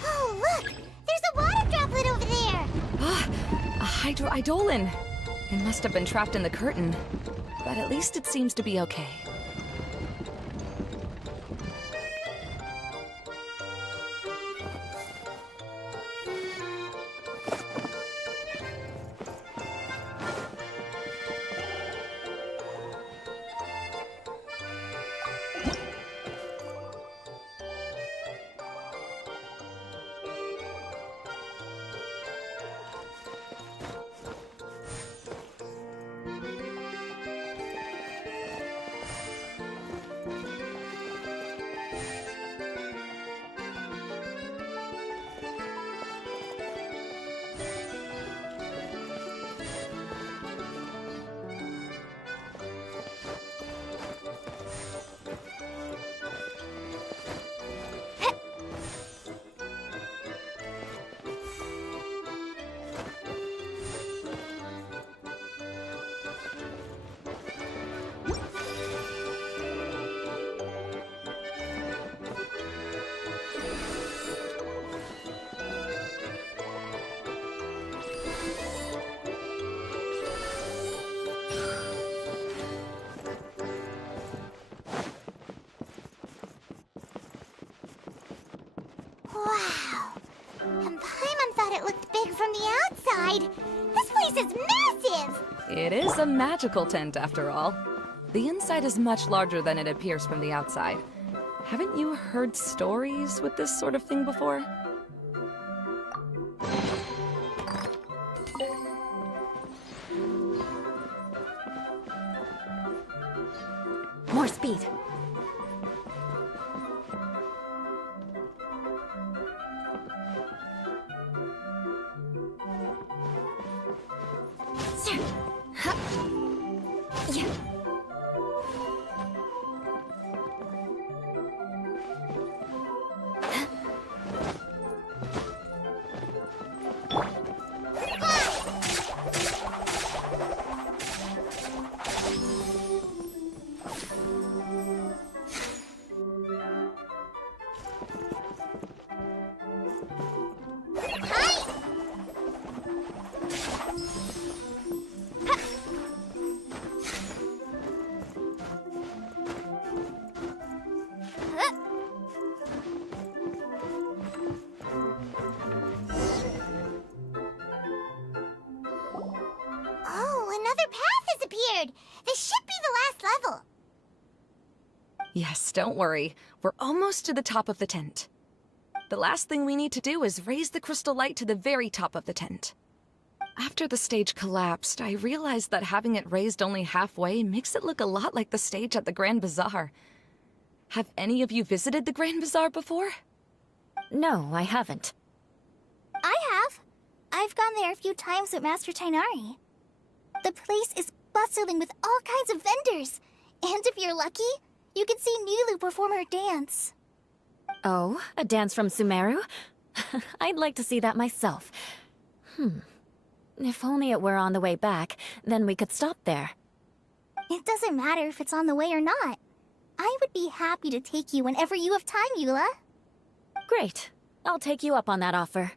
Oh, look! There's a water droplet over there! A hydroidolin! It must have been trapped in the curtain, but at least it seems to be okay. Wow! And Paimon thought it looked big from the outside! This place is massive! It is a magical tent, after all. The inside is much larger than it appears from the outside. Haven't you heard stories with this sort of thing before? More speed. Sir. Huh. Yeah. Oh, another path has appeared! This should be the last level! Yes, don't worry. We're almost to the top of the tent. The last thing we need to do is raise the crystal light to the very top of the tent. After the stage collapsed, I realized that having it raised only halfway makes it look a lot like the stage at the Grand Bazaar. Have any of you visited the Grand Bazaar before? No, I haven't. I have. I've gone there a few times with Master Tainari. The place is bustling with all kinds of vendors. And if you're lucky, you can see Nilu perform her dance. Oh, a dance from Sumeru? I'd like to see that myself. If only it were on the way back, then we could stop there. It doesn't matter if it's on the way or not. I would be happy to take you whenever you have time, Eula. Great. I'll take you up on that offer.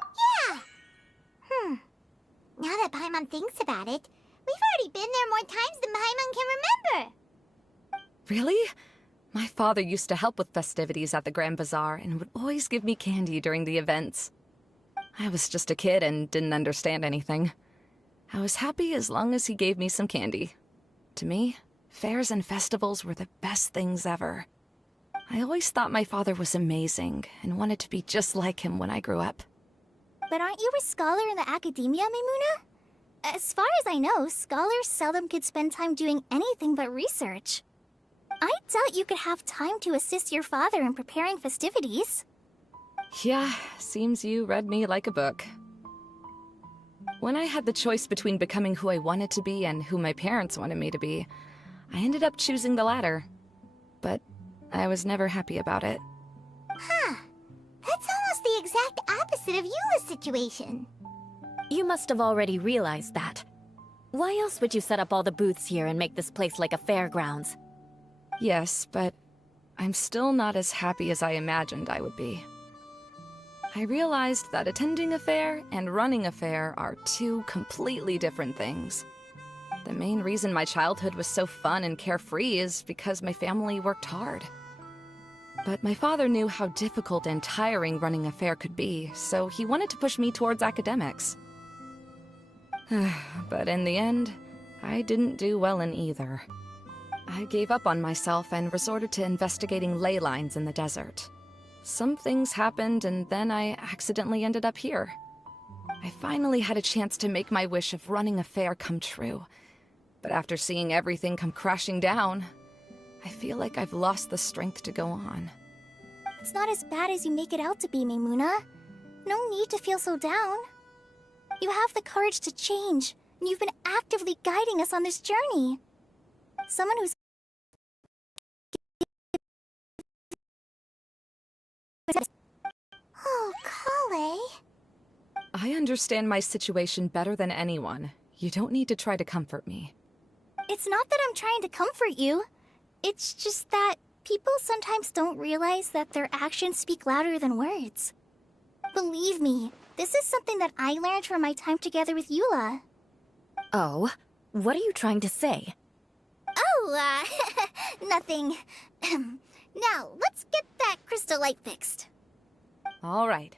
Yeah! Now that Paimon thinks about it, we've already been there more times than Paimon can remember. Really? My father used to help with festivities at the Grand Bazaar and would always give me candy during the events. I was just a kid and didn't understand anything. I was happy as long as he gave me some candy. To me, Fairs and festivals were the best things ever. I always thought my father was amazing and wanted to be just like him when I grew up. But aren't you a scholar in the academia, Maimuna? As far as I know, scholars seldom could spend time doing anything but research. I doubt you could have time to assist your father in preparing festivities. Yeah, seems you read me like a book. When I had the choice between becoming who I wanted to be and who my parents wanted me to be, I ended up choosing the latter. But I was never happy about it. Huh. That's almost the exact opposite of Eula's situation. You must have already realized that. Why else would you set up all the booths here and make this place like a fairgrounds? Yes, but I'm still not as happy as I imagined I would be. I realized that attending a fair and running a fair are two completely different things. The main reason my childhood was so fun and carefree is because my family worked hard. But my father knew how difficult and tiring running a fair could be, so he wanted to push me towards academics. But in the end, I didn't do well in either. I gave up on myself and resorted to investigating ley lines in the desert. Some things happened, and then I accidentally ended up here. I finally had a chance to make my wish of running a fair come true. But after seeing everything come crashing down, I feel like I've lost the strength to go on. It's not as bad as you make it out to be, Maimuna. No need to feel so down. You have the courage to change, and you've been actively guiding us on this journey. Someone who's... Oh, Kale. I understand my situation better than anyone. You don't need to try to comfort me. It's not that I'm trying to comfort you. It's just that people sometimes don't realize that their actions speak louder than words. Believe me, this is something that I learned from my time together with Eula. Oh? What are you trying to say? Oh, nothing. Now, let's get that crystal light fixed. All right.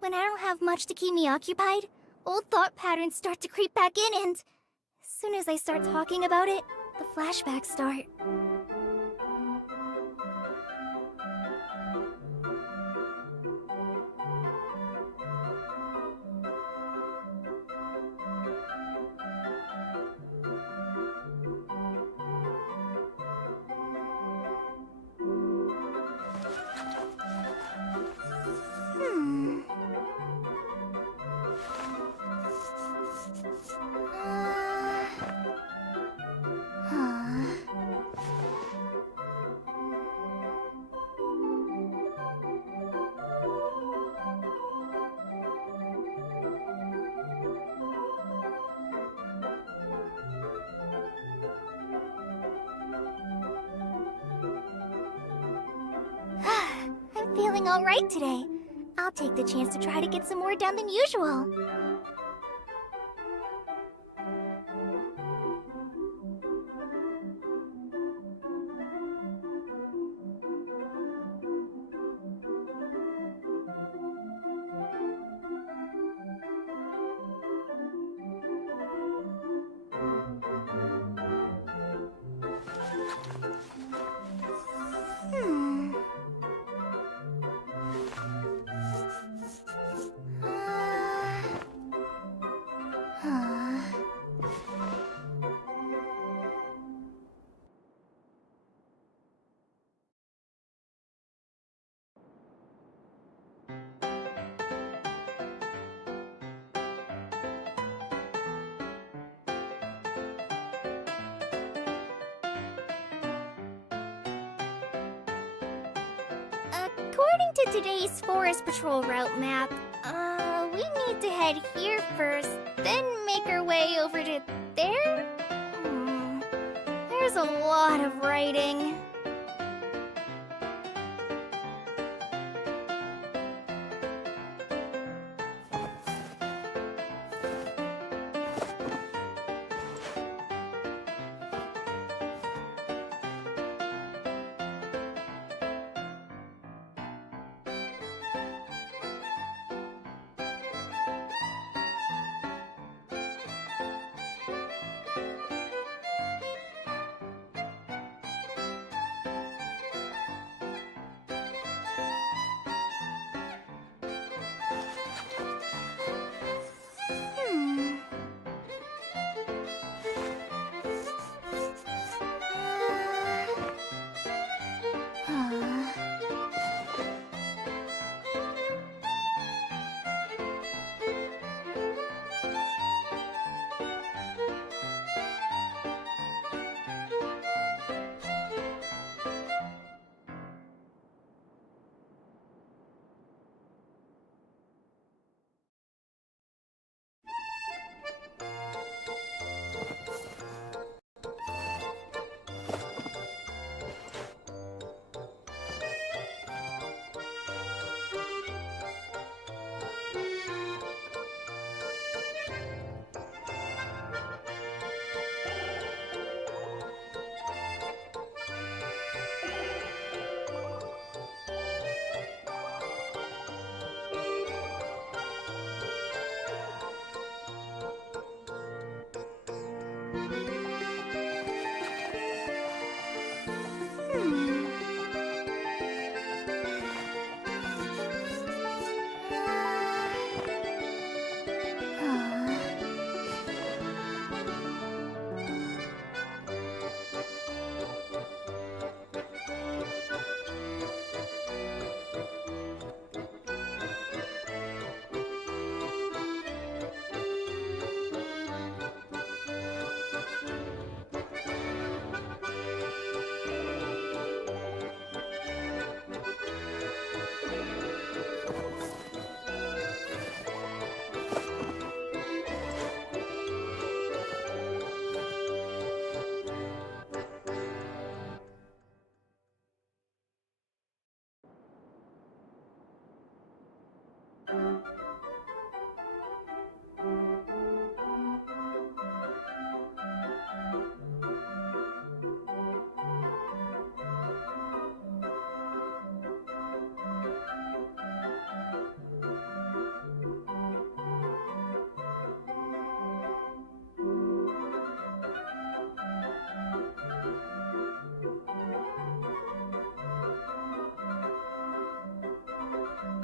When I don't have much to keep me occupied, old thought patterns start to creep back in, and as soon as I start talking about it, the flashbacks start. I'm feeling all right today. I'll take the chance to try to get some more done than usual. According to today's Forest Patrol route map, we need to head here first, then make our way over to there? There's a lot of writing.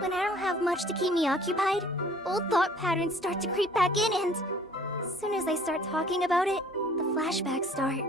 When I don't have much to keep me occupied, old thought patterns start to creep back in and... as soon as I start talking about it, the flashbacks start.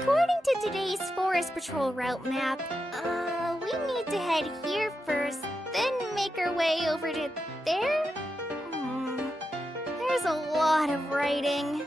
According to today's Forest Patrol route map, we need to head here first, then make our way over to there? There's a lot of writing.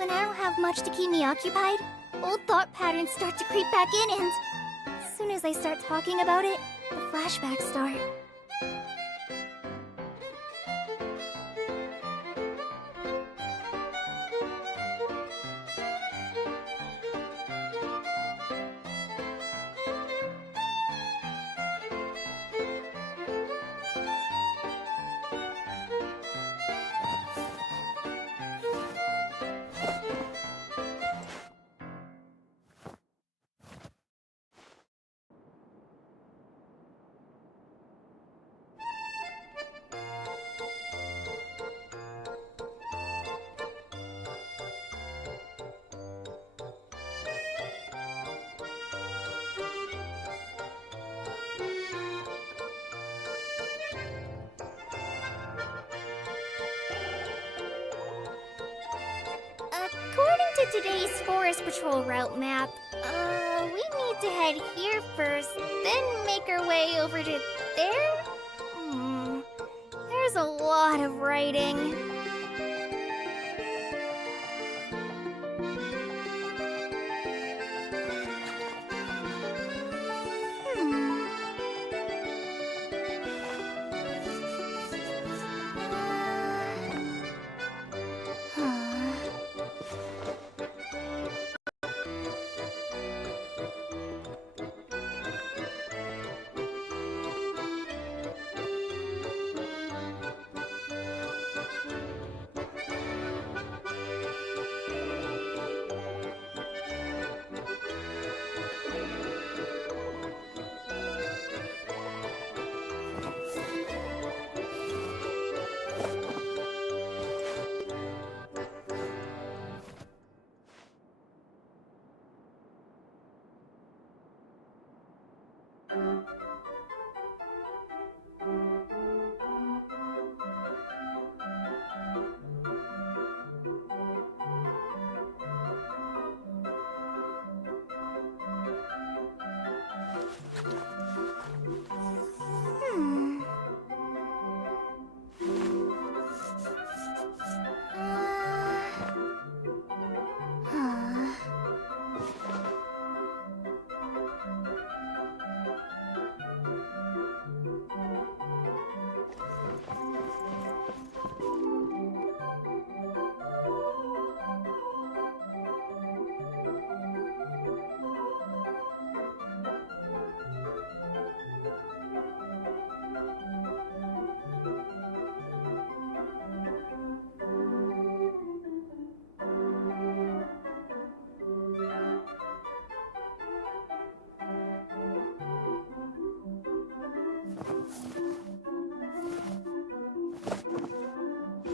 When I don't have much to keep me occupied, old thought patterns start to creep back in, and as soon as I start talking about it, the flashbacks start. According to today's Forest Patrol route map, we need to head here first, then make our way over to there? There's a lot of writing.